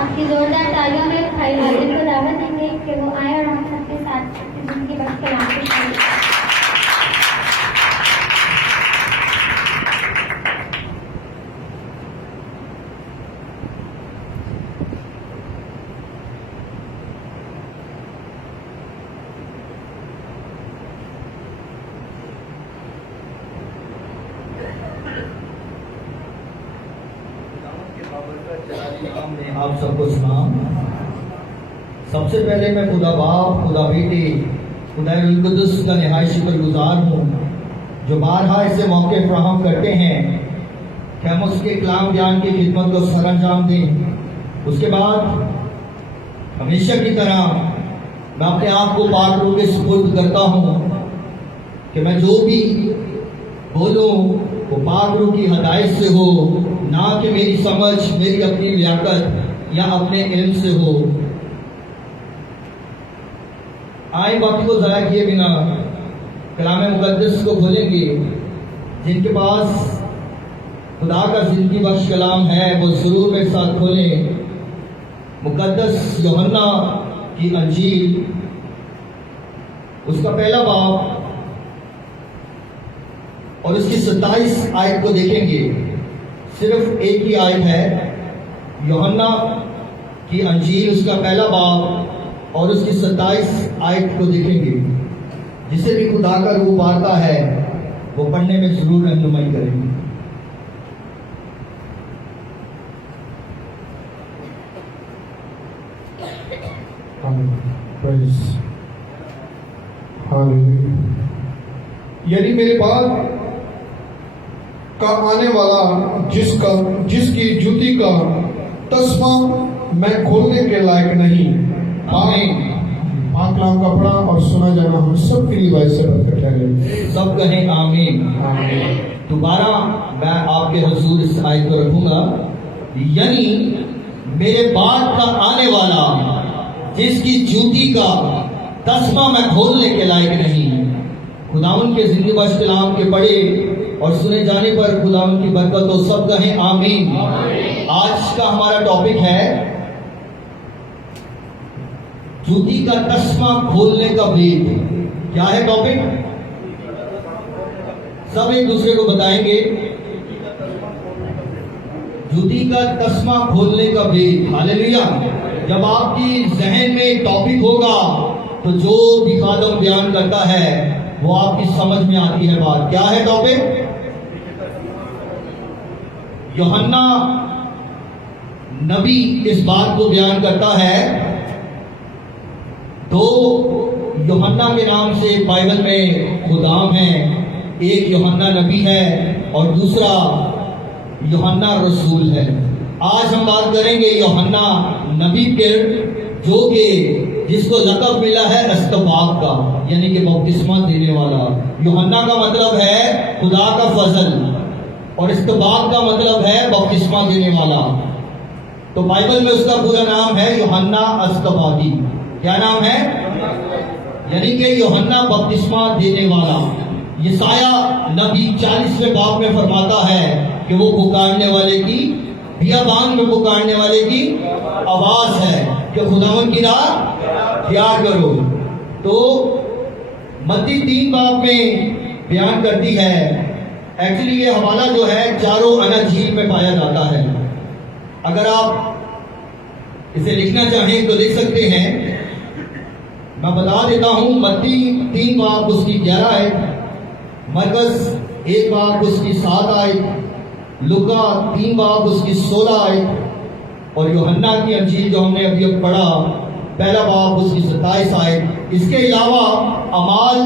آپ کی زوردار تالیوں میں بھائی عادل کو دعوت دیں گے کہ وہ آئے اور ہم سب کے ساتھ زندگی بخش کلام پیش کریں۔ آپ سب کو سلام۔ سب سے پہلے میں خدا باپ، خدا بیٹے، خدا روح القدس کا نہایت شکر گزار ہوں جو بارہا اسے موقع فراہم کرتے ہیں کہ ہم اس کے کلام بیان کی خدمت کو سر انجام دیں۔ اس کے بعد ہمیشہ کی طرح میں اپنے آپ کو پاک روح کے سپرد کرتا ہوں کہ میں جو بھی بولوں وہ پاک روح کی ہدایت سے ہو، نہ کہ میری سمجھ، میری اپنی لیاقت یا اپنے علم سے ہو۔ آئیں وقت کو ضائع کیے بنا کلام مقدس کو کھولیں گے۔ جن کے پاس خدا کا زندگی بخش کلام ہے وہ ضرور میرے ساتھ کھولیں مقدس یوحنا کی انجیل، اس کا پہلا باب اور اس کی 27 آیت کو دیکھیں گے۔ صرف ایک ہی آیت ہے، یوحنا کی انجیل اس کا پہلا باب اور اس کی 27 آیت کو دیکھیں گے۔ جسے بھی خدا کا روح پاتا ہے وہ پڑھنے میں ضرور رہنمائی کریں گے۔ یعنی میرے بعد کا آنے والا جس کی جوتی کا تسمہ میں کھولنے کے لائق نہیں۔ آمین۔ پاک کلام کا پڑھا اور سنا جانا ہم سب کے لیے باعث برکت ٹھہرے۔ سب کہیں آمین۔ دوبارہ میں آپ کے حضور اس آیت کو رکھوں گا، یعنی میرے بعد کا آنے والا جس کی جوتی کا تسمہ میں کھولنے کے لائق نہیں۔ خداوند کے زندگی بخش کلام کے پڑھے اور سنے جانے پر خداوند کی برکت ہو۔ سب کہیں آمین۔ آج کا ہمارا ٹاپک ہے جوتی کا تسمہ کھولنے کا بھید۔ کیا ہے ٹاپک؟ سب ایک دوسرے کو بتائیں گے۔ جوتی کا تسمہ کھولنے کا بھید۔ ہاللیلویا۔ جب آپ کی ذہن میں ٹاپک ہوگا تو جو بھی خادم بیان کرتا ہے وہ آپ کی سمجھ میں آتی ہے بات۔ کیا ہے ٹاپک؟ یوحنا نبی اس بات کو بیان کرتا ہے۔ دو یوحنا کے نام سے بائبل میں خدام ہیں، ایک یوحنا نبی ہے اور دوسرا یوحنا رسول ہے۔ آج ہم بات کریں گے یوحنا نبی پر، جو کہ جس کو لقب ملا ہے استباق کا، یعنی کہ بپتسمہ دینے والا۔ یوحنا کا مطلب ہے خدا کا فضل اور استباق کا مطلب ہے بپتسمہ دینے والا۔ تو بائبل میں اس کا پورا نام ہے یوحنا استباقی۔ کیا نام ہے؟ یعنی کہ یوحنا بپتسمہ دینے والا۔ یسایہ نبی 40ویں باب میں فرماتا ہے کہ وہ پکارنے والے کی، بیابان میں پکارنے والے کی آواز ہے کہ خداوند کی راہ تیار کرو۔ تو متی 3 باب میں بیان کرتی ہے۔ ایکچولی یہ حوالہ جو ہے چاروں اناجیل میں پایا جاتا ہے۔ اگر آپ اسے لکھنا چاہیں تو لکھ سکتے ہیں۔ میں بتا دیتا ہوں، متی 3 باب اس کی 11 آیت، مرکز 1 باب اس کی 7 آیت، لوکا 3 باب اس کی 16 آیت اور یوحنا کی انجیل جو ہم نے ابھی پڑھا پہلا باب اس کی 27 آیت۔ اس کے علاوہ اعمال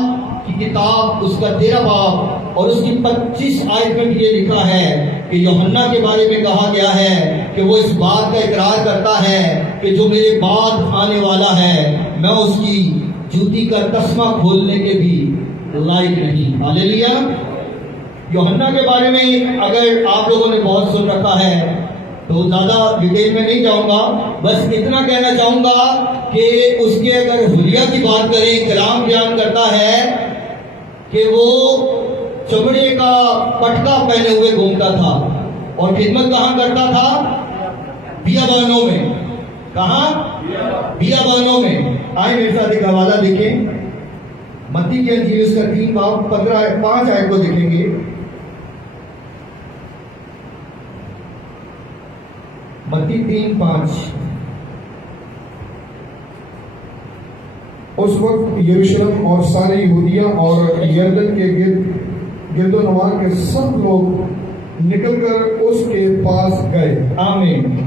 کی کتاب اس کا 13 باب اور اس کی 25 آیت میں بھی یہ لکھا ہے کہ یوحنا کے بارے میں کہا گیا ہے کہ وہ اس بات کا اقرار کرتا ہے کہ جو میرے بعد آنے والا ہے میں اس کی جوتی کا تسمہ کھولنے کے بھی لائق نہیں۔ ہاللیلویا۔ یوحنا کے بارے میں اگر آپ لوگوں نے بہت سن رکھا ہے تو زیادہ ڈیٹیل میں نہیں جاؤں گا، بس اتنا کہنا چاہوں گا کہ اس کے اگر حلیہ کی بات کریں، کلام بیان کرتا ہے کہ وہ چمڑے کا پٹکا پہنے ہوئے گھومتا تھا اور خدمت کہاں کرتا تھا؟ بیابانوں میں۔ کہاں؟ بیابانوں میں. آئے میرے ساتھ ایک حوالہ دیکھیں. متی کی انجیل اس کا 3 باب 5 آیت کو دیکھیں گے. متی 3:5. اس وقت یروشلم اور سارے یہودیہ اور یردن کے گرد و نواح کے سب لوگ نکل کر اس کے پاس گئے. آمین.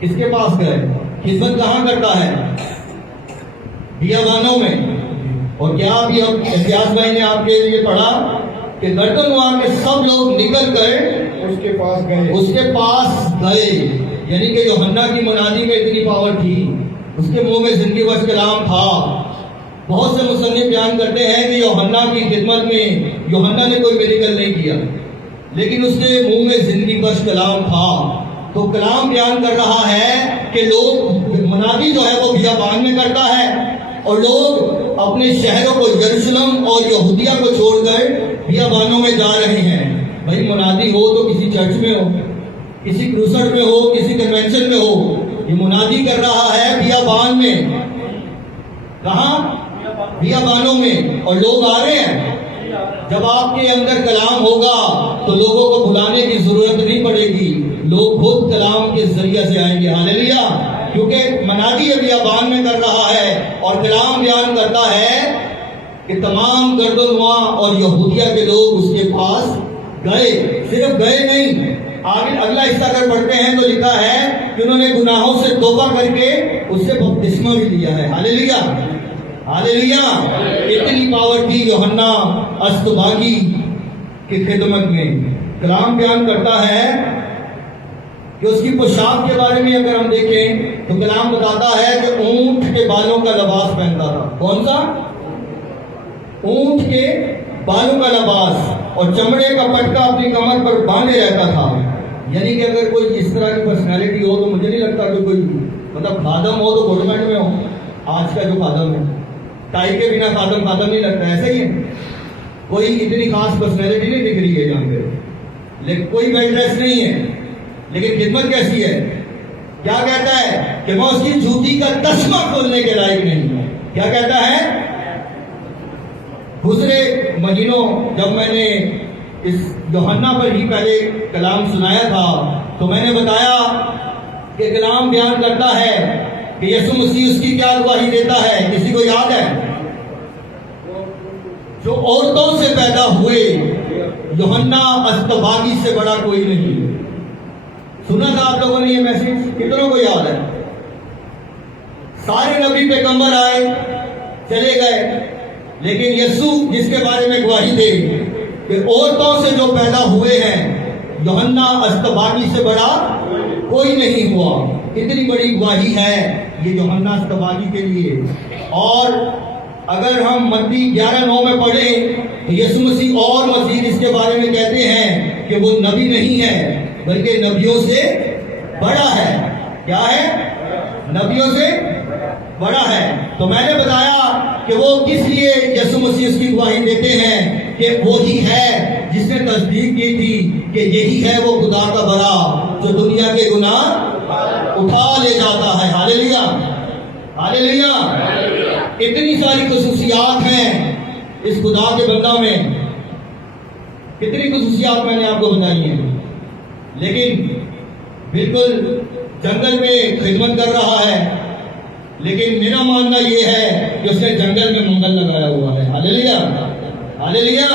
اس کے پاس گئے. خدمت کہاں کرتا ہے؟ بیابانوں میں. اور کیا ابھی ہم احتیاط بھائی نے آپ کے لیے پڑھا کہ گرد و نواح کے سب لوگ نکل کر اس کے پاس گئے. اس کے پاس گئے. یعنی کہ یوحنا کی منادی میں اتنی پاور تھی، اس کے منہ میں زندگی بخش کلام تھا. بہت سے مصنف بیان کرتے ہیں کہ یوحنا کی خدمت میں یوحنا نے کوئی میریکل نہیں کیا، لیکن اس کے منہ میں زندگی بخش کلام تھا. تو کلام بیان کر رہا ہے کہ لوگ منادی جو ہے وہ بیابان میں کرتا ہے، اور لوگ اپنے شہروں کو یروشلم اور یہودیہ کو چھوڑ کر بیابانوں میں جا رہے ہیں. بھائی منادی ہو تو کسی چرچ میں ہو، کسی کروسٹ میں ہو، کسی کنونشن میں ہو. یہ منادی کر رہا ہے بیابان میں. کہاں؟ بیابانوں میں. اور لوگ آ رہے ہیں. جب آپ کے اندر کلام ہوگا تو لوگوں کو بلانے کی ضرورت نہیں پڑے گی، لوگ خود کلام کے ذریعے سے آئیں گے. ہاللیلویا. کیونکہ منادی بیابان میں کر رہا ہے اور کلام بیان کرتا ہے کہ تمام گرد و نواح اور یہودیہ کے لوگ اس کے پاس گئے. صرف گئے نہیں، آگے اگلا حصہ اگر پڑھتے ہیں تو لکھا ہے کہ انہوں نے گناہوں سے توبہ کر کے اس سے بپتسمہ بھی لیا ہے. ہاللیلویا. ہاللیلویا. اتنی پاور تھی یوحنا استباغی کی خدمت میں. کلام بیان کرتا ہے کہ اس کی پوشاک کے بارے میں اگر ہم دیکھیں تو کلام بتاتا ہے کہ اونٹ کے بالوں کا لباس پہنتا تھا. کون سا؟ اونٹ کے بالوں کا لباس، اور چمڑے کا پٹکا اپنی کمر پر باندھے رہتا تھا. یعنی کہ اگر کوئی اس طرح کی پرسنالٹی ہو تو مجھے نہیں لگتا کہ کوئی مطلب خادم ہو تو گورنمنٹ میں ہو. آج کا جو خادم ہے ٹائی کے بنا خادم نہیں لگتا. ایسا ہی ہے. کوئی اتنی خاص پرسنالٹی نہیں دکھ رہی ہے یہاں پہ، لیکن کوئی ویل ڈریس نہیں ہے، لیکن خدمت کیسی ہے؟ کیا کہتا ہے کہ میں اس کی جوتی کا تسمہ کھولنے کے لائق نہیں ہوں. کیا کہتا ہے؟ گزرے مہینوں جب میں نے اس یوحنا پر ہی پہلے کلام سنایا تھا تو میں نے بتایا کہ کلام بیان کرتا ہے کہ یسوع مسیح اس کی کیا گواہی دیتا ہے. کسی کو یاد ہے؟ جو عورتوں سے پیدا ہوئے یوحنا استباغی سے بڑا کوئی نہیں. سنا تھا آپ لوگوں نے یہ میسج؟ کتنوں کو یاد ہے؟ سارے نبی پیغمبر آئے چلے گئے، لیکن یسوع جس کے بارے میں گواہی دے کہ عورتوں سے جو پیدا ہوئے ہیں یوحنا استباغی سے بڑا کوئی نہیں ہوا. اتنی بڑی گواہی ہے یہ یوحنا استباغی کے لیے. اور اگر ہم متی 11:9 میں پڑھیں تو یسوع مسیح اور مزید اس کے بارے میں کہتے ہیں کہ وہ نبی نہیں ہے بلکہ نبیوں سے بڑا ہے. کیا ہے؟ نبیوں سے بڑا ہے. تو میں نے بتایا کہ وہ کس لیے یسوع مسیح اس کی گواہی دیتے ہیں کہ وہی ہے جس نے تصدیق کی تھی کہ یہی ہے وہ خدا کا بڑا جو دنیا کے گناہ اٹھا لے جاتا ہے. ہاللیلویا. ہاللیلویا. اتنی ساری خصوصیات ہیں اس خدا کے بندہ میں. کتنی خصوصیات میں نے آپ کو بتائی ہیں. لیکن بالکل جنگل میں خدمت کر رہا ہے، لیکن میرا ماننا یہ ہے کہ اس نے جنگل میں منگل لگایا ہوا ہے. ہاللیلویا. ہاللیلویا.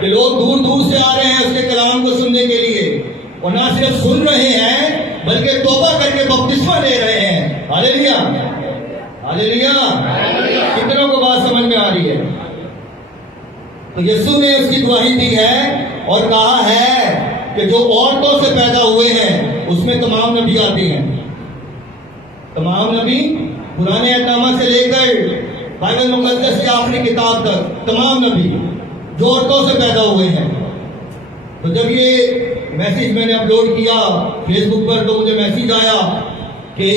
کہ لوگ دور دور سے آ رہے ہیں اس کے کلام کو سننے کے لیے، اور نہ صرف سن رہے ہیں بلکہ توبہ کر کے بپتسمہ لے رہے ہیں. ہاللیلویا. ہاللیلویا. کتنوں کو بات سمجھ میں آ رہی ہے؟ تو یسوع نے اس کی گواہی دی ہے اور کہا ہے کہ جو عورتوں سے پیدا ہوئے ہیں اس میں تمام نبی آتے ہیں. تمام نبی پرانے عہد نامہ سے لے کر بائبل مقدس کی آخری کتاب تک تمام نبی جو عورتوں سے پیدا ہوئے ہیں. تو جب یہ میسیج میں نے اپلوڈ کیا فیس بک پر تو مجھے میسیج آیا کہ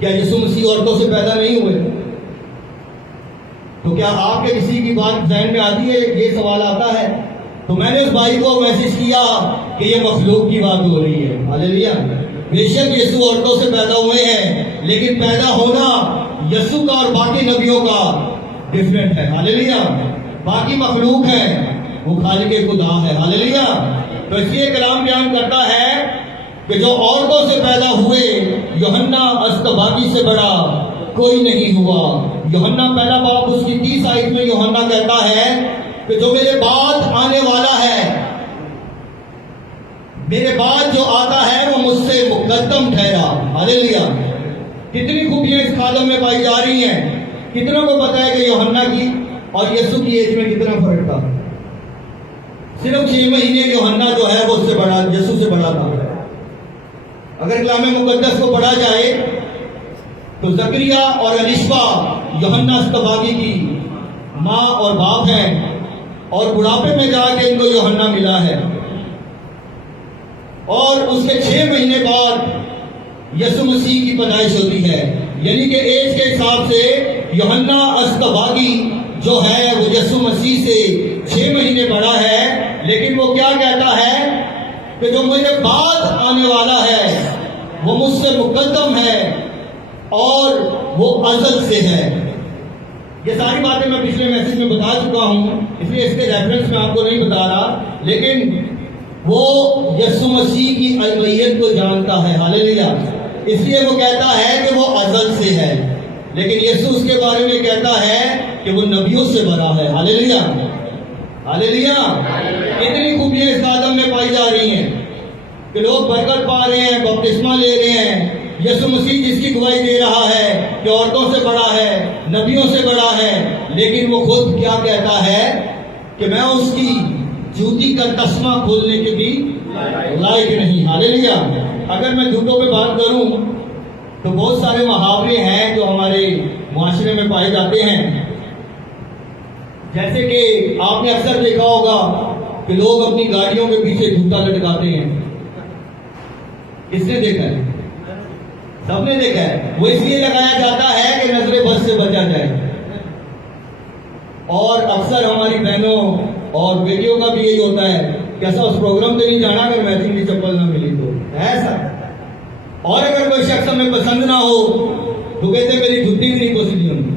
کیا یسوع مسیح عورتوں سے پیدا نہیں ہوئے؟ تو کیا آپ کے کسی کی بات ذہن میں آتی ہے؟ یہ سوال آتا ہے. تو میں نے اس بھائی کو میسج کیا کہ یہ مخلوق کی بات ہو رہی ہے. ہاللیلویا. بے شک یسوع عورتوں سے پیدا ہوئے ہیں لیکن پیدا ہونا یسوع کا اور باقی نبیوں کا ڈفرینٹ ہے. ہاللیلویا. باقی مخلوق ہے، وہ خالق خدا ہے. ہاللیلویا. تو اس لیے کلام بیان کرتا ہے کہ جو عورتوں سے پیدا ہوئے یوحنا اصطباغی سے بڑا کوئی نہیں ہوا. یوحنا پہلا باب اس کی 30 آیت میں یوحنا کہتا ہے کہ جو میرے بعد آنے والا ہے، میرے بعد جو آتا ہے وہ مجھ سے مقدم ٹھہرا. ہاللیلویا. کتنی خوبیاں اس خادم میں پائی جا رہی ہیں. کتنوں کو پتا ہے کہ یوحنا کی اور یسوع کی ایج میں کتنا فرق تھا؟ صرف 6 مہینے یوحنا جو ہے وہ اس سے بڑا، یسوع سے بڑا تھا. اگر کلام مقدس کو پڑھا جائے تو زکریا اور الشبا یوحنا اصطباغی کی ماں اور باپ ہیں، اور بڑھاپے میں جا کے ان کو یوحنا ملا ہے. اور اس کے 6 مہینے بعد یسوع مسیح کی پیدائش ہوتی ہے. یعنی کہ ایج کے حساب سے یوحنا اصطباغی جو ہے وہ یسوع مسیح سے 6 مہینے بڑا ہے. لیکن وہ کیا کہتا ہے کہ جو میرے بعد آنے والا ہے وہ مجھ سے مقدم ہے اور وہ ازل سے ہے. یہ ساری باتیں میں پچھلے میسج میں بتا چکا ہوں، اس لیے اس کے ریفرنس میں آپ کو نہیں بتا رہا. لیکن وہ یسوع مسیح کی الوہیت کو جانتا ہے. ہاللیلویا. اس لیے وہ کہتا ہے کہ وہ ازل سے ہے. لیکن یسوع اس کے بارے میں کہتا ہے کہ وہ نبیوں سے بڑا ہے. ہاللیلویا. ہاللیلویا. اتنی خوبیاں اس خادم میں پائی جا رہی ہیں کہ لوگ برکت پا رہے ہیں، بپتسمہ لے رہے ہیں. یسوع مسیح جس کی گواہی دے رہا ہے کہ عورتوں سے بڑا ہے، نبیوں سے بڑا ہے، لیکن وہ خود کیا کہتا ہے کہ میں اس کی جوتی کا تسمہ کھولنے کے بھی لائق نہیں. ہاللیلویا. اگر میں جوتوں پہ بات کروں تو بہت سارے محاورے ہیں جو ہمارے معاشرے میں پائے جاتے ہیں. جیسے کہ آپ نے اکثر دیکھا ہوگا کہ لوگ اپنی گاڑیوں کے پیچھے جوتا لٹکاتے ہیں. کس نے دیکھا ہے؟ سب نے دیکھا ہے. وہ اس لیے لگایا جاتا ہے کہ نظر بد سے بچا جائے. اور اکثر ہماری بہنوں اور بیٹیوں کا بھی یہی ہوتا ہے کہ ایسا اس پروگرام پہ نہیں جانا اگر میچنگ کی چپل نہ ملی تو ایسا. اور اگر کوئی شخص ہمیں پسند نہ ہو تو کہتے ہیں میری جوتی بھی نہیں پسند ہوگی.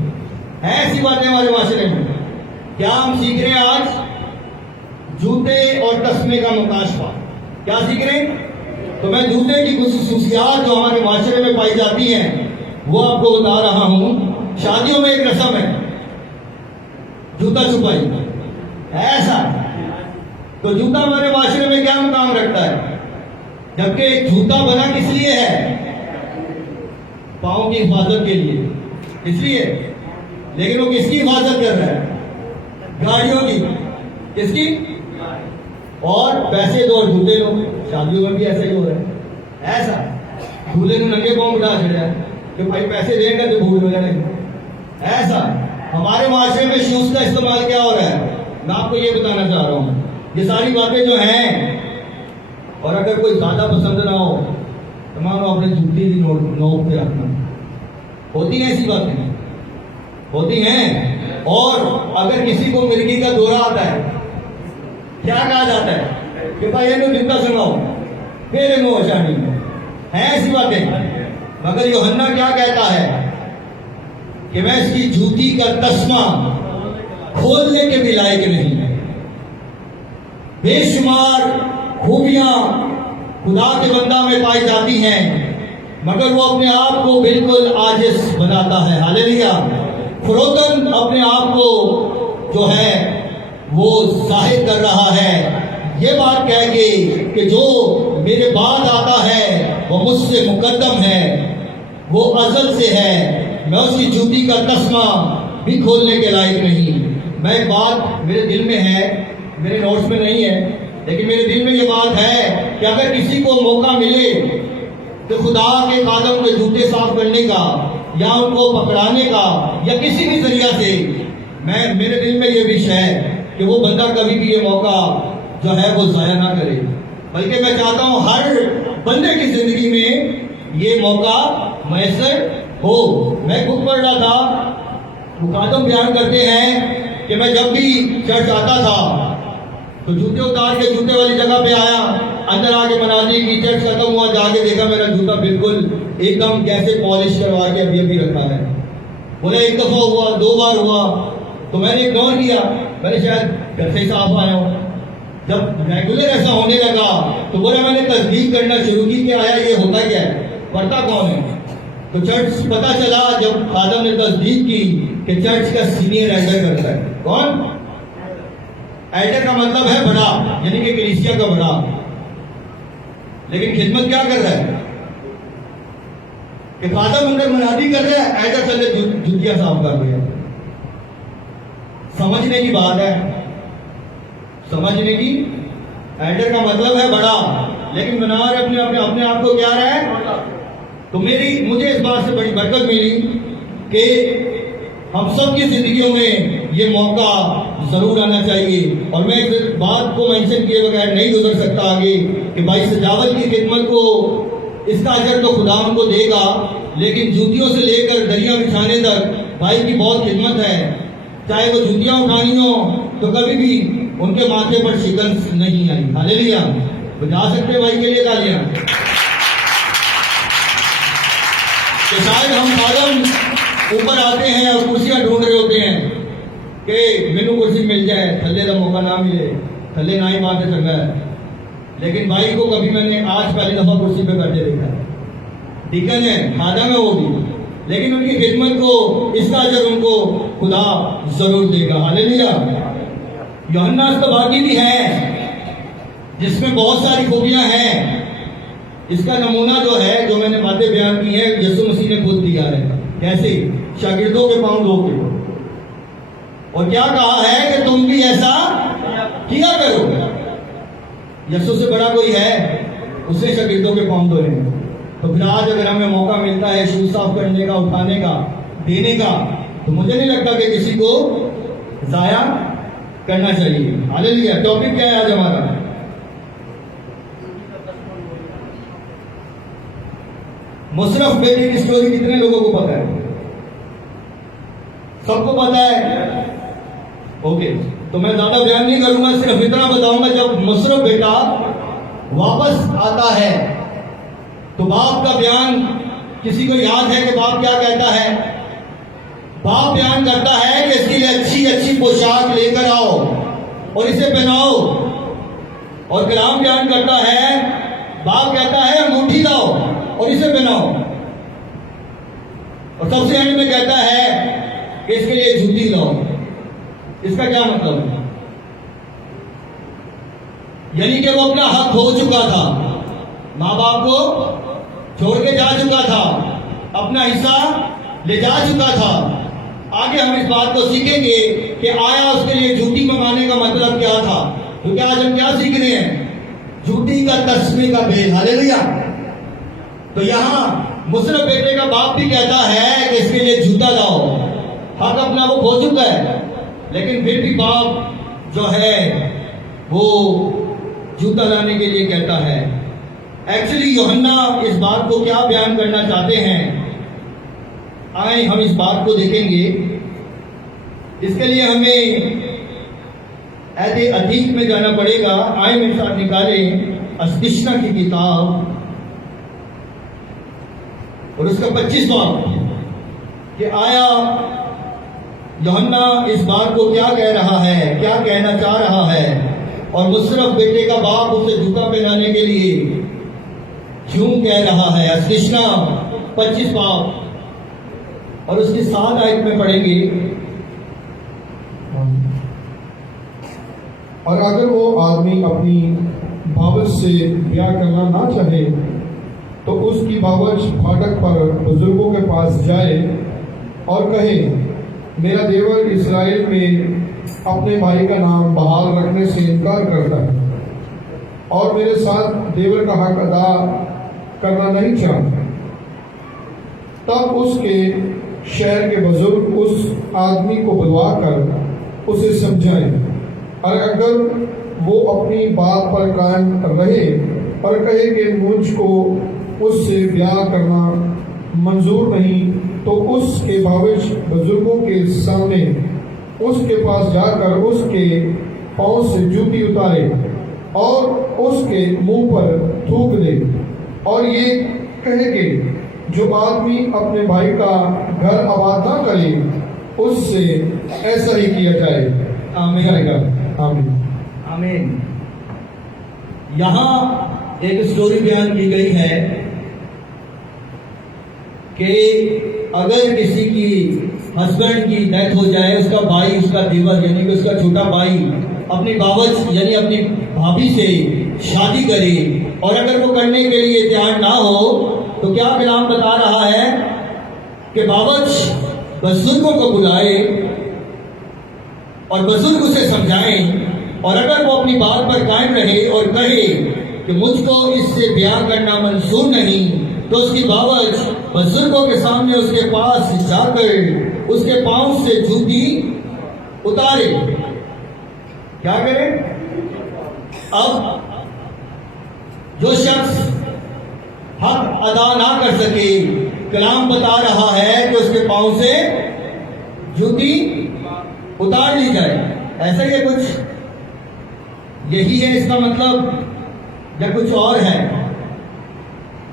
ایسی باتیں ہمارے معاشرے میں. کیا ہم سیکھ رہے ہیں آج؟ جوتے اور تسمے کا مکاشفہ. کیا سیکھ رہے ہیں؟ تو میں جوتے کی خصوصیات جو ہمارے معاشرے میں پائی جاتی ہیں وہ آپ کو بتا رہا ہوں. شادیوں میں ایک رسم ہے جوتا چھپائی. ایسا تو جوتا ہمارے معاشرے میں کیا مقام رکھتا ہے؟ جبکہ ایک جوتا بنا کس لیے ہے؟ پاؤں کی حفاظت کے لیے. اس لیے. لیکن وہ کس کی حفاظت کر رہا ہے؟ گاڑیوں کی. کس کی؟ اور پیسے دو اور جوتے لو. شادیوں میں بھی ایسا ہی ہو رہا ہے. ایسا دولہے نے ننگے پاؤں اٹھا چھڑا کہ بھائی پیسے دیں گے تو بھول ہو جائے. ایسا ہمارے معاشرے میں شوز کا استعمال کیا ہو رہا ہے میں آپ کو یہ بتانا چاہ رہا ہوں. یہ ساری باتیں جو ہیں، اور اگر کوئی زیادہ پسند نہ ہو تو مانو اپنے جوتی بھی نوٹ پہ رکھنا. ہوتی ہیں ایسی باتیں، ہوتی ہیں. اور اگر کسی کو مرگی کا دورہ آتا ہے کیا کہا جاتا ہے کہ بھائی یہ جوتا سناؤ میرے منہ شانی میں. ہیں ایسی باتیں. مگر یوحنا کیا کہتا ہے کہ میں اس کی جوتی کا تسمہ کھولنے کے بھی لائق نہیں. بے شمار خوبیاں خدا کے بندہ میں پائی جاتی ہیں مگر وہ اپنے آپ کو بالکل عاجز بناتا ہے. ہاللیلویا. فروتن اپنے آپ کو جو ہے وہ ظاہر کر رہا ہے یہ بات کہہ کے کہ جو میرے بعد آتا ہے وہ مجھ سے مقدم ہے، وہ ازل سے ہے، میں اس کی جوتی کا تسمہ بھی کھولنے کے لائق نہیں. میں ایک بات میرے دل میں ہے، میرے نوٹس میں نہیں ہے لیکن میرے دل میں یہ بات ہے کہ اگر کسی کو موقع ملے تو خدا کے خادم کے جوتے صاف کرنے کا یا ان کو پکڑانے کا یا کسی بھی ذریعہ سے، میرے دل میں یہ وش ہے کہ وہ بندہ کبھی بھی یہ موقع جو ہے وہ ضائع نہ کرے. بلکہ میں چاہتا ہوں ہر بندے کی زندگی میں یہ موقع میسر ہو. میں خود پڑھ رہا تھا، مقادم بیان کرتے ہیں کہ میں جب بھی چرچ آتا تھا تو جوتے اتار کے جوتے والی جگہ پہ آیا، اندر آ کے مناظر کی، چرچ ختم ہوا، جا کے دیکھا میرا جوتا بالکل ایک دم کیسے پالش کروا کے ابھی ابھی رکھا ہے. بولا ایک دفعہ ہوا, 2 بار ہوا تو میں نے اگنور کیا, میں نے شاید گھر سے صاف آیا ہوں. جب ریگولر ایسا ہونے لگا تو بولا میں نے تصدیق کرنا شروع کی کہ آیا یہ ہوتا کیا ہے, پڑھتا کون ہے. تو چرچ پتا چلا جب خادم نے تصدیق کی کہ چرچ کا سینئر ایلڈر کرتا ہے. کون؟ ایلڈر کا مطلب ہے بڑا, یعنی کہ کلیسیا کا بڑا. لیکن خدمت کیا کر رہا ہے کہ خادم اندر منادی کر رہا ہے, ایلڈر چلے جوتیاں صاف کر رہے ہیں. سمجھنے کی بات ہے, سمجھنے کی. ایلڈر کا مطلب ہے بڑا, لیکن بنا رہے اپنے آپ کو کیا رہا ہے. تو مجھے اس بات سے بڑی برکت ملی کہ ہم سب کی زندگیوں میں یہ موقع ضرور آنا چاہیے. اور میں اس بات کو مینشن کیے بغیر نہیں گزر سکتا آگے کہ بھائی سجاوٹ کی خدمت کو اس کا اجر تو خدا ان کو دے گا, لیکن جوتیوں سے لے کر دریا بچھانے تک بھائی کی بہت خدمت ہے. چاہے وہ جوتیاں اٹھانی ہو تو کبھی بھی ان کے ماتھے پر شکن نہیں آئی. ہاللیلویا. بجا سکتے بھائی کے لیے تالیاں. کہ شاید ہم خادم اوپر آتے ہیں اور کرسیاں ڈھونڈ رہے ہوتے ہیں کہ مینو کرسی مل جائے, تھلے کا موقع نہ ملے, تھلے نہ ہی بات چنگا ہے. لیکن بھائی کو کبھی میں نے آج پہلی دفعہ کرسی پہ بیٹھے دیکھا. ڈیکن ہے, خادم ہے وہ بھی, لیکن ان کی خدمت کو اس کا اجر ان کو خدا ضرور دے گا. ہاللیلویا. یوحنا اسکباگی بھی ہے جس میں بہت ساری خوبیاں ہیں. اس کا نمونہ جو ہے, جو میں نے باتیں بیان کی ہیں, یسوع مسیح نے خود دیا ہے. کیسے؟ شاگردوں کے پاؤں دھو کے, اور کیا کہا ہے کہ تم بھی ایسا کیا کرو. یسوع سے بڑا کوئی ہے؟ اس نے شاگردوں کے پاؤں دھوئے. تو پھر آج اگر ہمیں موقع ملتا ہے شوز صاف کرنے کا, اٹھانے کا, دینے کا, تو مجھے نہیں لگتا کہ کسی کو ضائع کرنا چاہیے. ہاللیلویا. ٹاپک کیا ہے آج ہمارا؟ مصرف بیٹے کی اسٹوری کتنے لوگوں کو پتا ہے؟ سب کو پتا ہے. اوکے, تو میں زیادہ بیان نہیں کروں گا, صرف اتنا بتاؤں گا جب مصرف بیٹا واپس آتا ہے تو باپ کا بیان کسی کو یاد ہے کہ باپ کیا کہتا ہے؟ باپ بیان کرتا ہے کہ اس کے لیے اچھی اچھی پوشاک لے کر آؤ اور اسے پہناؤ. اور کلام بیان کرتا ہے, باپ کہتا ہے انگوٹھی لاؤ اور اسے پہناؤ. اور سب سے اینڈ میں کہتا ہے کہ اس کے لیے جوتی لاؤ. اس کا کیا مطلب ہے؟ یعنی کہ وہ اپنا حق کھو چکا تھا, ماں باپ کو چھوڑ کے جا چکا تھا, اپنا حصہ لے جا چکا تھا. آگے ہم اس بات کو سیکھیں گے کہ آیا اس کے لیے جوتی منگانے کا مطلب کیا تھا. کیونکہ آج ہم کیا سیکھ رہے ہیں؟ جوتی کا تسمے کا بیل. ہاللیلویا. تو یہاں مصرف بیٹے کا باپ بھی کہتا ہے کہ اس کے لیے جوتا لاؤ. حق اپنا وہ کھو چکا ہے, لیکن پھر بھی باپ جو ہے وہ جوتا لانے کے لیے کہتا ہے. ایکچولی یوحنا اس بات کو کیا بیان کرنا چاہتے ہیں, آئیں ہم اس بات کو دیکھیں گے. اس کے لیے ہمیں عہد عتیق میں جانا پڑے گا. آئیں میرے ساتھ نکالیں استشنا کی کتاب اور اس کا 25 باب کہ آیا یوحنا اس بات کو کیا کہہ رہا ہے, کیا کہنا چاہ رہا ہے. اور مصرف بیٹے کا باپ اسے جوتا پہنانے کے لیے کیوں کہہ رہا ہے. استشنا 25 باب اور اس کی 7 آیت میں پڑھیں گے. اور اگر وہ آدمی اپنی بھاوج سے بیاہ کرنا نہ چاہے تو اس کی بھاوج پھاٹک پر بزرگوں کے پاس جائے اور کہے, میرا دیور اسرائیل میں اپنے بھائی کا نام بحال رکھنے سے انکار کرتا ہے اور میرے ساتھ دیور کا حق ادا کرنا نہیں چاہتا. تب اس کے شہر کے بزرگ اس آدمی کو بلوا کر اسے سمجھائیں, اور اگر وہ اپنی بات پر قائم رہے اور کہے کہ مجھ کو اس سے بیاہ کرنا منظور نہیں, تو اس کے باوج بزرگوں کے سامنے اس کے پاس جا کر اس کے پاؤں سے جوتی اتارے اور اس کے منہ پر تھوک دے اور یہ کہے کہ جو آدمی اپنے بھائی کا گھر آباد نہ کرے اس سے ایسا ہی کیا جائے. آمین آمین. آمین. یہاں ایک سٹوری بیان کی گئی ہے کہ اگر کسی کی ہسبینڈ کی ڈیتھ ہو جائے، اس کا بھائی، اس کا دیور یعنی کہ اس کا چھوٹا بھائی اپنی باوچ یعنی اپنی بھابھی سے شادی کرے، اور اگر وہ کرنے کے لیے تیار نہ ہو تو کیا کلام بتا رہا ہے کہ باوچ بزرگوں کو بلائے اور بزرگ اسے سمجھائیں، اور اگر وہ اپنی بات پر قائم رہے اور کہے کہ مجھ کو اس سے بیاہ کرنا منظور نہیں، تو اس کی باوچ بزرگوں کے سامنے اس کے پاس جا کر اس کے پاؤں سے جوتی اتارے. کیا کرے؟ اب جو شخص حق ادا نہ کر سکے، کلام بتا رہا ہے کہ اس کے پاؤں سے جوتی اتار لی جائے. ایسا ہی ہے کچھ؟ یہی ہے اس کا مطلب یا کچھ اور ہے؟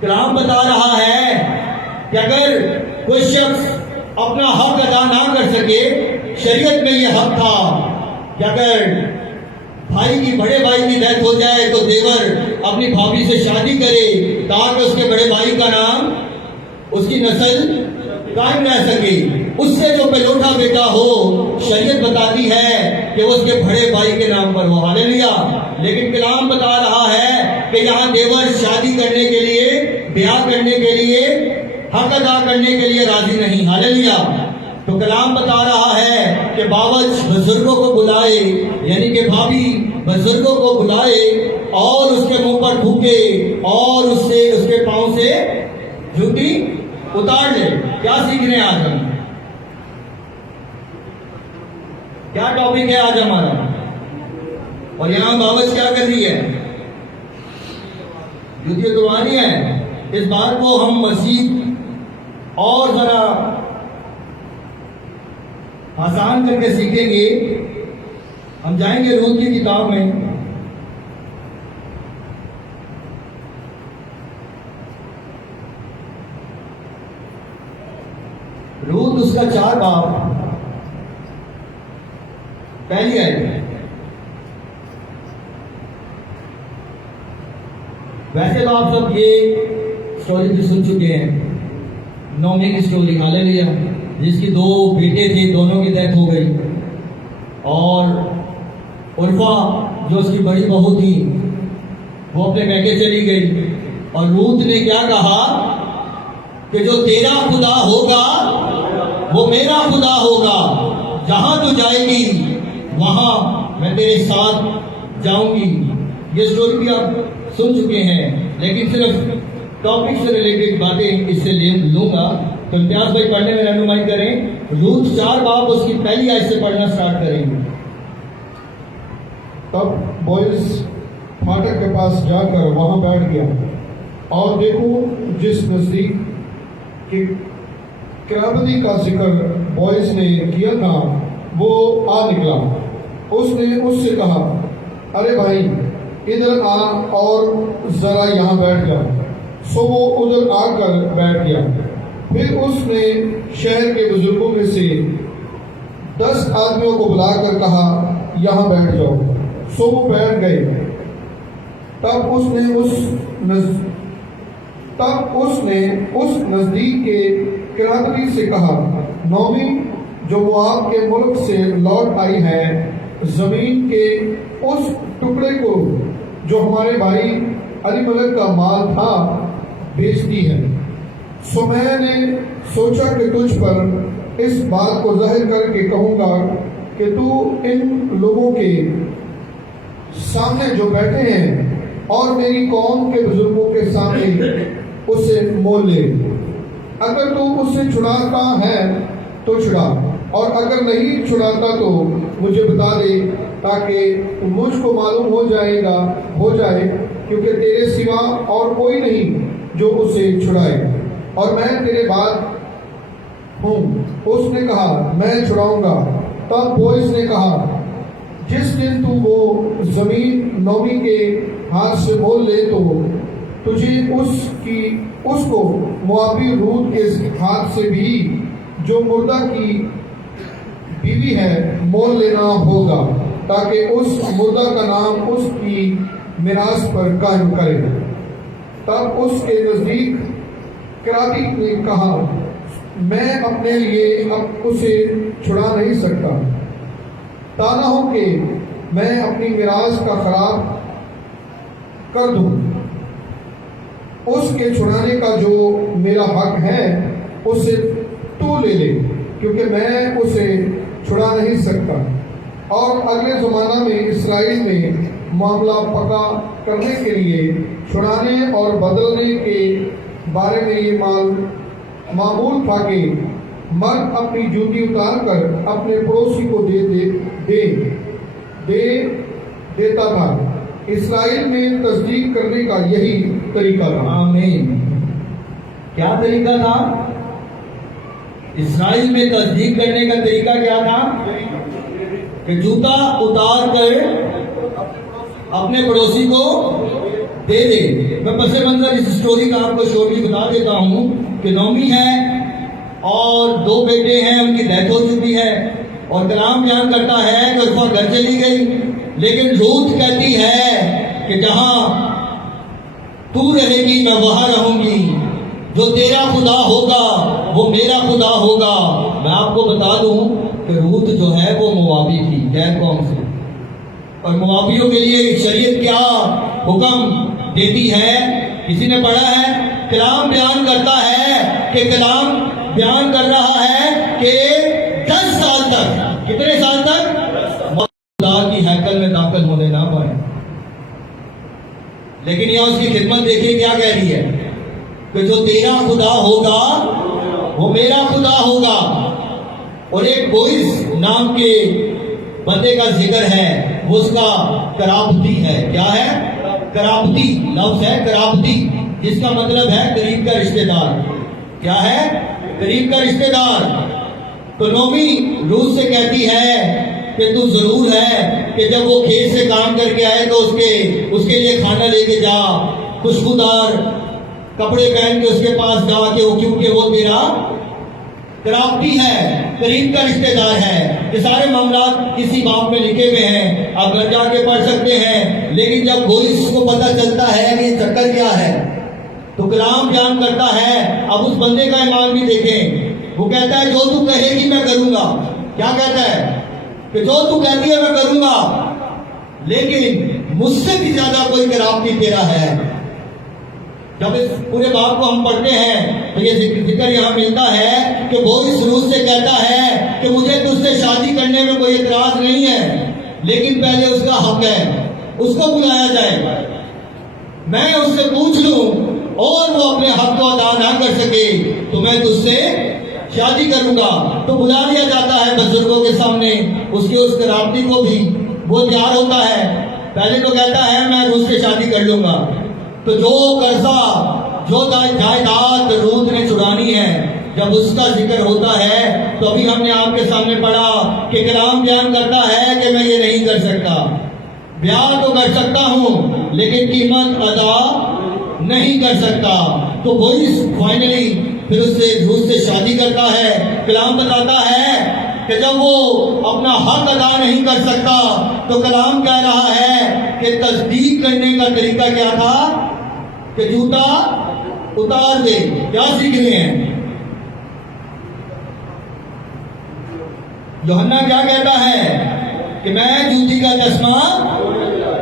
کلام بتا رہا ہے کہ اگر کوئی شخص اپنا حق ادا نہ کر سکے، شریعت میں یہ حق تھا کہ اگر بڑے بھائی کی ڈیتھ ہو جائے تو دیور اپنی بھابھی سے شادی کرے تاکہ اس کے بڑے بھائی کا نام، اس کی نسل قائم رہ سکے. اس سے جو پلوٹا بیٹا ہو، شریعت بتاتی ہے کہ اس کے بڑے بھائی کے نام پر ہو. ہاللیلویا. لیکن کلام بتا رہا ہے کہ یہاں دیور شادی کرنے کے لیے، بیاہ کرنے کے لیے، حق ادا کرنے کے لیے راضی نہیں. ہاللیلویا. تو کلام بتا رہا ہے کہ باوچ بزرگوں کو بلائے، یعنی کہ بھابھی بزرگوں کو بلائے اور اس کے منہ پر تھوکے اور اس کے پاؤں سے جوتی اتار لے. کیا سیکھ رہے ہیں آج ہم؟ کیا ٹاپک ہے آج ہمارا؟ اور یہاں باوچ کیا کر رہی ہے؟ جوتی اتروانی ہے. اس بات کو ہم مزید اور ذرا آسان کر کے سیکھیں گے. ہم جائیں گے روت کی کتاب میں. روت اس کا 4 باب پہلی آیت. ویسے تو آپ سب یہ سٹوری بھی سن چکے ہیں، نومی کی سٹوری. ہاللیلویا. جس کی 2 بیٹے تھے، دونوں کی ڈیتھ ہو گئی، اور عرفا جو اس کی بڑی بہو تھی وہ اپنے میکے چلی گئی. اور روت نے کیا کہا کہ جو تیرا خدا ہوگا وہ میرا خدا ہوگا، جہاں تو جائے گی وہاں میں تیرے ساتھ جاؤں گی. یہ سٹوری بھی آپ سن چکے ہیں، لیکن صرف ٹاپک سے ریلیٹڈ باتیں اس سے لوں گا. تو امتیاز بھائی پڑھنے میں رہنمائی کریں. روت 4 باب اس کی پہلی آیت سے پڑھنا سٹارٹ کریں گے. تب بوئز پھاٹک کے پاس جا کر وہاں بیٹھ گیا، اور دیکھو جس نزدیک کی قرابتی کا ذکر بوئز نے کیا تھا وہ آ نکلا. اس نے اس سے کہا، ارے بھائی ادھر آ اور ذرا یہاں بیٹھ جا. سو وہ ادھر آ کر بیٹھ گیا. پھر اس نے شہر کے بزرگوں میں سے 10 آدمیوں کو بلا کر کہا، یہاں بیٹھ جاؤ. سو وہ بیٹھ گئے. تب اس نے اس نزدیک کے کرادری سے کہا، نومی جو مواب کے ملک سے لوٹ آئی ہے، زمین کے اس ٹکڑے کو جو ہمارے بھائی علی ملک کا مال تھا بیچتی ہے. سو میں نے سوچا کہ تجھ پر اس بات کو ظاہر کر کے کہوں گا کہ تو ان لوگوں کے سامنے جو بیٹھے ہیں اور میری قوم کے بزرگوں کے سامنے اسے مول لے. اگر تو اسے چھڑاتا ہے تو چھڑا، اور اگر نہیں چھڑاتا تو مجھے بتا دے تاکہ مجھ کو معلوم ہو جائے کیونکہ تیرے سوا اور کوئی نہیں جو اسے چھڑائے، اور میں تیرے بعد ہوں. اس نے کہا، میں چھڑاؤں گا. تب بوئز نے کہا، جس دن تو وہ زمین نومی کے ہاتھ سے مول لے تو تجھے اس کو موابی رود کے ہاتھ سے بھی جو مردہ کی بیوی ہے مول لینا ہوگا، تاکہ اس مردہ کا نام اس کی میراث پر قائم کرے۔ تب اس کے نزدیک کراتی نے کہا، میں اپنے لیے اب اسے چھڑا نہیں سکتا، تا نہ ہو کہ میں اپنی میراث کا خراب کر دوں۔ اس کے چھڑانے کا جو میرا حق ہے اسے تو لے لے، کیونکہ میں اسے چھڑا نہیں سکتا۔ اور اگلے زمانہ میں اسرائیل میں معاملہ پکا کرنے کے لیے چھڑانے اور بدلنے کے بارے میں یہ معمول تھا کہ مرد اپنی جوتی اتار کر اپنے پڑوسی کو دیتا تھا۔ اسرائیل میں تصدیق کرنے کا یہی طریقہ تھا۔ آمین۔ کیا طریقہ تھا؟ اسرائیل میں تصدیق کرنے کا طریقہ کیا تھا؟ کہ جوتا اتار کر اپنے پڑوسی کو دے دے۔ میں پس منظر اس سٹوری کا آپ کو شورلی بتا دیتا ہوں کہ نومی ہے اور 2 بیٹے ہیں، ان کی ڈیتھ ہو چکی ہے، اور کلام بیان کرتا ہے کہ عرفہ گھر چلی گئی، لیکن رود کہتی ہے کہ جہاں تو رہے گی میں وہاں رہوں گی، جو تیرا خدا ہوگا وہ میرا خدا ہوگا۔ میں آپ کو بتا دوں کہ رود جو ہے وہ موابی تھی، غیر قوم سے، اور موابیوں کے لیے شریعت کیا حکم دیتی ہے؟ کسی نے پڑھا ہے؟ کلام بیان کرتا ہے کہ کلام بیان کر رہا ہے کہ 10 سال تک، کتنے سال تک خدا کی ہیکل میں داخل ہونے نہ پائے۔ لیکن یہاں اس کی خدمت دیکھیے کیا کہہ رہی ہے کہ جو تیرا خدا ہوگا وہ میرا خدا ہوگا۔ اور ایک بوئز نام کے بندے کا ذکر ہے، وہ اس کا کرابتی ہے۔ کیا ہے؟ کرابتی لفظ ہے، کرابتی، جس کا مطلب ہے قریب کا رشتہ دار۔ کیا ہے؟ قریب کا رشتہ دار۔ تو نومی روز سے کہتی ہے کہ تو ضرور ہے کہ جب وہ کھیت سے کام کر کے آئے تو اس کے لیے کھانا لے کے جا، خوشبودار کپڑے پہن کے اس کے پاس جا کے، کیونکہ وہ تیرا قرابتی ہے، قریب کا رشتہ دار ہے۔ یہ سارے معاملات کسی باب میں لکھے ہوئے ہیں، آپ گھر جا کے پڑھ سکتے ہیں۔ لیکن جب بوئز کو پتہ چلتا ہے کہ یہ چکر کیا ہے تو کلام بیان کرتا ہے۔ اب اس بندے کا ایمان بھی دیکھیں، وہ کہتا ہے جو تو کہے گی میں کروں گا۔ کیا کہتا ہے؟ کہ جو تو کہتی ہے میں کروں گا، لیکن مجھ سے بھی زیادہ کوئی قرابتی تیرا ہے۔ جب اس پورے باب کو ہم پڑھتے ہیں تو یہ ذکر یہاں ملتا ہے کہ وہ اس روح سے کہتا ہے کہ مجھے تجھ سے شادی کرنے میں کوئی اعتراض نہیں ہے، لیکن پہلے اس کا حق ہے، اس کو بلایا جائے، میں اس سے پوچھ لوں اور وہ اپنے حق کو ادا نہ کر سکے تو میں تجھ سے شادی کروں گا۔ تو بلا لیا جاتا ہے بزرگوں کے سامنے، اس کے اس قرابتی کو بھی، وہ تیار ہوتا ہے۔ پہلے تو کہتا ہے میں روح سے شادی کر لوں گا۔ تو جو قرضہ، جو جائیداد رود نے چھڑانی ہے، جب اس کا ذکر ہوتا ہے تو ابھی ہم نے آپ کے سامنے پڑھا کہ کلام بیان کرتا ہے کہ میں یہ نہیں کر سکتا، بیاہ تو کر سکتا ہوں لیکن قیمت ادا نہیں کر سکتا۔ تو وہی فائنلی پھر اس سے روز سے شادی کرتا ہے۔ کلام بتاتا ہے کہ جب وہ اپنا حق ادا نہیں کر سکتا تو کلام کہہ رہا ہے کہ تصدیق کرنے کا طریقہ کیا تھا کہ جوتا اتار دے۔ کیا سیکھ رہے ہیں؟ یوحنا کیا کہتا ہے کہ میں جوتی کا چشمہ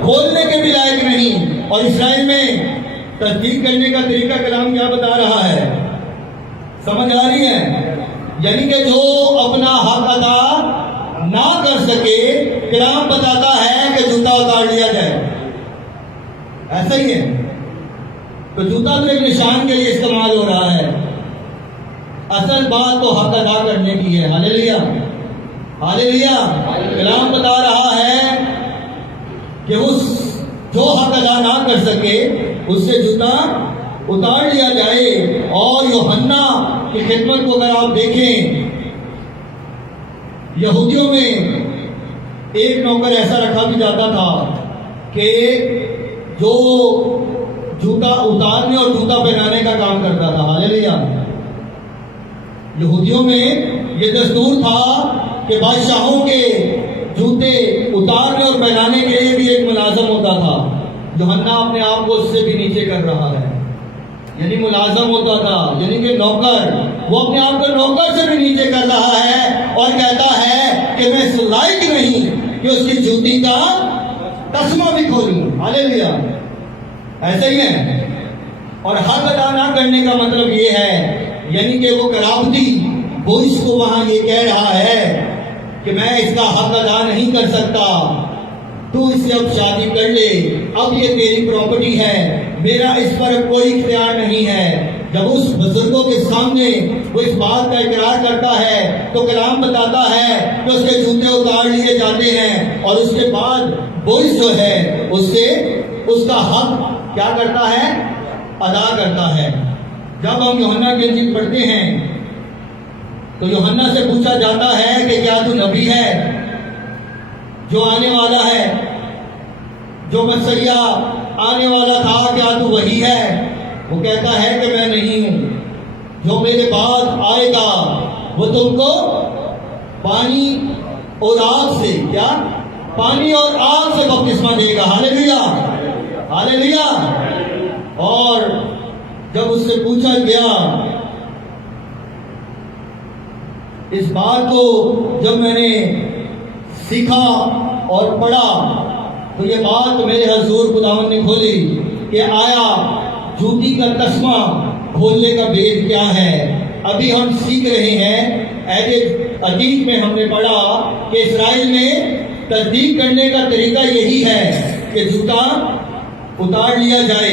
کھولنے کے بھی لائق نہیں، اور اسرائیل میں تصدیق کرنے کا طریقہ کلام کیا بتا رہا ہے؟ سمجھ آ رہی ہے؟ یعنی کہ جو اپنا حق ادا نہ کر سکے، کلام بتاتا ہے کہ جوتا اتار لیا جائے۔ ایسا ہی ہے۔ تو جوتا تو ایک نشان کے لیے استعمال ہو رہا ہے، اصل بات تو حق ادا کرنے کی ہے۔ ہاللیلویا، ہاللیلویا۔ کلام بتا رہا ہے کہ اس جو حق ادا نہ کر سکے اس سے جوتا اتار لیا جائے۔ اور یوحنا کی خدمت کو اگر آپ دیکھیں، یہودیوں میں ایک نوکر ایسا رکھا بھی جاتا تھا کہ جو جوتا اتارنے اور جوتا پہنانے کا کام کرتا تھا. ہاللیلویا. یہودیوں میں یہ دستور تھا کہ بادشاہوں کے جوتے اتارنے اور پہنانے کے لیے بھی ایک ملازم ہوتا تھا. یوحنا اپنے آپ کو اس سے بھی نیچے کر رہا ہے، یعنی ملازم ہوتا تھا، یعنی کہ نوکر. وہ اپنے آپ کو نوکر سے بھی نیچے کر رہا ہے اور کہتا ہے کہ میں اس لائق نہیں کہ اس کی جوتی کا تسمہ بھی کھولوں. ہاللیلویا. ایسے ہی ہے. اور حق ادا نہ کرنے کا مطلب یہ ہے، یعنی کہ وہ کراوتی وہ اس کو وہاں یہ کہہ رہا ہے کہ میں اس کا حق ادا نہیں کر سکتا، تو اس سے اب شادی کر لے، اب یہ تیری پراپرٹی ہے، میرا اس پر کوئی اختیار نہیں ہے. جب اس بزرگوں کے سامنے وہ اس بات کا اقرار کرتا ہے تو کلام بتاتا ہے کہ اس کے جوتے اتار لیے جاتے ہیں اور اس کے بعد بوئس جو ہے اس سے اس کا حق کیا کرتا ہے؟ ادا کرتا ہے. جب ہم یوحنا کی انجیل پڑھتے ہیں تو یوحنا سے پوچھا جاتا ہے کہ کیا تو نبی ہے جو آنے والا ہے، جو مسیح آنے والا تھا، کیا تو وہی ہے؟ وہ کہتا ہے کہ میں نہیں ہوں، جو میرے بعد آئے گا وہ تم کو پانی اور آگ سے، کیا پانی اور آگ سے بپتسمہ دے گا. ہاللیلویا. ہاللیلویا. اور جب اس سے پوچھا گیا اس بات کو، جب میں نے سیکھا اور پڑھا تو یہ بات میرے حضور خداوند نے کھولی کہ آیا جوتی کا تسمہ کھولنے کا بید کیا ہے. ابھی ہم سیکھ رہے ہیں. عتیق میں ہم نے پڑھا کہ اسرائیل میں تصدیق کرنے کا طریقہ یہی ہے کہ جوتا اتار لیا جائے،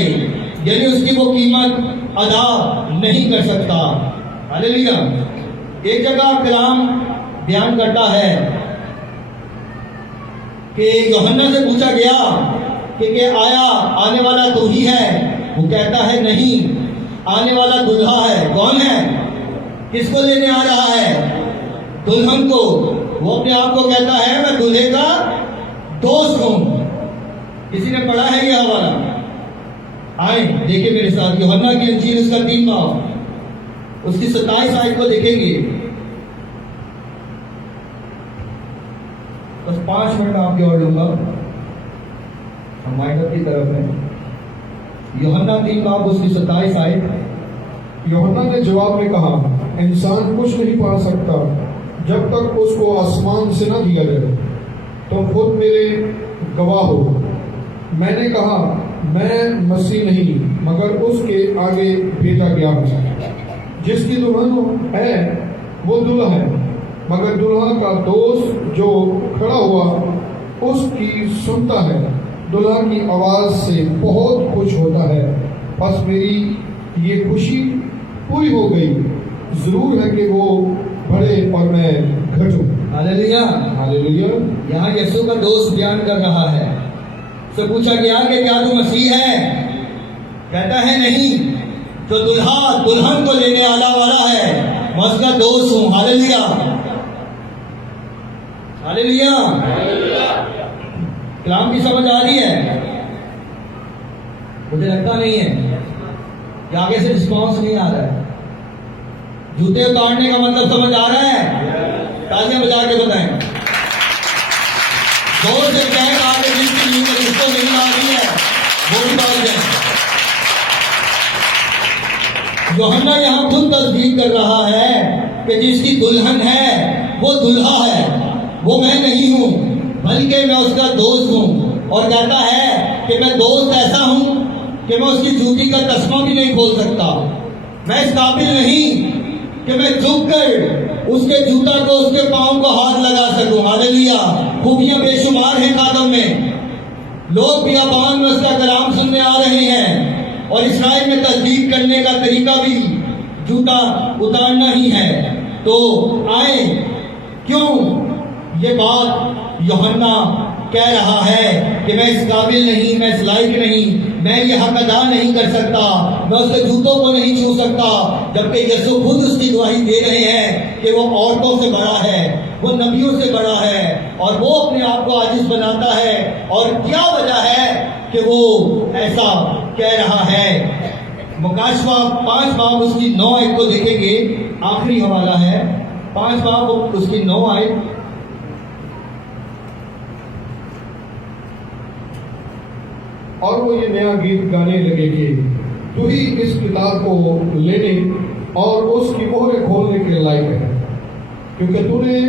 یعنی اس کی وہ قیمت ادا نہیں کر سکتا. ہاللیلویا. ایک جگہ کلام بیان کرتا ہے کہ یوحنا سے پوچھا گیا کہ آیا آنے والا تو ہی ہے؟ وہ کہتا ہے نہیں، آنے والا دلہا ہے. کون ہے؟ کس کو لینے آ رہا ہے؟ دلہن کو. وہ اپنے آپ کو کہتا ہے میں دلہے کا دوست ہوں. کسی نے پڑھا ہے یہ حوالہ؟ آئیں دیکھیں میرے ساتھ یوحنا کی انجیل اس کا 3 باب اس کی 27 آیت کو دیکھیں گے. بس 5 منٹ آپ کی اور لوں گا، ہم مائنر کی طرف ہیں. یوحنا 3 باب اس کی 27 آیت. یوحنا نے جواب میں کہا، انسان کچھ نہیں پا سکتا جب تک اس کو آسمان سے نہ دیا جائے. تم خود میرے گواہ ہو. میں نے کہا میں مسیح نہیں مگر اس کے آگے بھیجا گیا ہوں. جس کی دلہن ہے وہ دلہا ہے، مگر دلہا کا دوست جو کھڑا ہوا اس کی سنتا ہے، دلہا کی آواز سے بہت خوش ہوتا ہے. بس میری یہ خوشی پوری ہو گئی. ضرور ہے کہ وہ بڑھے اور میں گھٹوں. ہاللیلویا. ہاللیلویا. یہاں یسوع کا دوست بیان کر رہا ہے. سے پوچھا گیا کہ کیا تو مسیح ہے؟ کہتا ہے نہیں، جو دلہا دلہن کو لینے آنے والا ہے میں اس کا دوست ہوں. ہاللیلویا. ہاللیلویا. کلام کی سمجھ آ رہی ہے؟ مجھے لگتا نہیں ہے کہ آگے سے رسپانس نہیں آ رہا ہے. جوتے اتارنے کا مطلب سمجھ آ رہا ہے؟ تالیاں بجا کے بتائیں. زور سے کہیں آگے جس کی نیند جس کو نہیں آ رہی ہے وہ بھی بات ہے. یوحنا یہاں خود تصدیق کر رہا ہے کہ جس کی دلہن ہے وہ دلہا ہے، وہ میں نہیں ہوں بلکہ میں اس کا دوست ہوں. اور کہتا ہے کہ میں دوست ایسا ہوں کہ میں اس کی جوتی کا تسمہ بھی نہیں کھول سکتا. میں اس قابل نہیں کہ میں جھک کر اس کے جوتا کو اس کے پاؤں کو ہاتھ لگا سکوں. ہاللیلویا. خوبیاں بے شمار ہیں خادم میں. لوگ بیابان میں اس کا کلام سننے آ رہے ہیں اور اسرائیل میں تصدیق کرنے کا طریقہ بھی جوتا اتارنا ہی ہے. تو آئیں، کیوں یہ بات یوحنا کہہ رہا ہے کہ میں اس قابل نہیں، میں اس لائق نہیں، میں یہ حق ادا نہیں کر سکتا، میں اس کے جوتوں کو نہیں چھو سکتا. جبکہ یسوع خود اس کی گواہی دے رہے ہیں کہ وہ عورتوں سے بڑا ہے، وہ نبیوں سے بڑا ہے، اور وہ اپنے آپ کو عاجز بناتا ہے. اور کیا وجہ ہے کہ وہ ایسا کہہ رہا ہے. مکاشفہ 5 باب اس کی 9 آیت کو دیکھیں گے, آخری حوالہ ہے 5 باب اس کی 9 آیت. اور وہ یہ نیا گیت گانے لگے کہ تو ہی اس کتاب کو لینے اور اس کی مہریں کھولنے کے لائق ہے, کیونکہ تو نے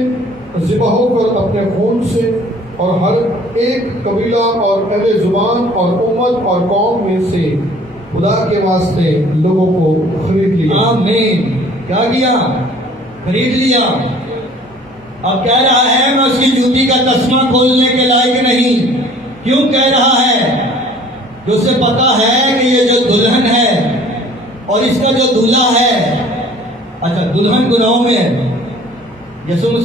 ذبح ہو کر اپنے خون سے اور ہر ایک قبیلہ اور اہل زبان اور امت اور قوم میں سے خدا کے واسطے لوگوں کو خرید لیا. آمین. کیا کیا؟ خرید لیا. اب کہہ رہا ہے میں اس کی جوتی کا تسمہ کھولنے کے لائق نہیں. کیوں کہہ رہا ہے؟ جو اسے پتا ہے کہ یہ جو دلہن ہے اور اس کا جو دولہا ہے, اچھا دلہن گناہوں میں ہے, یسوع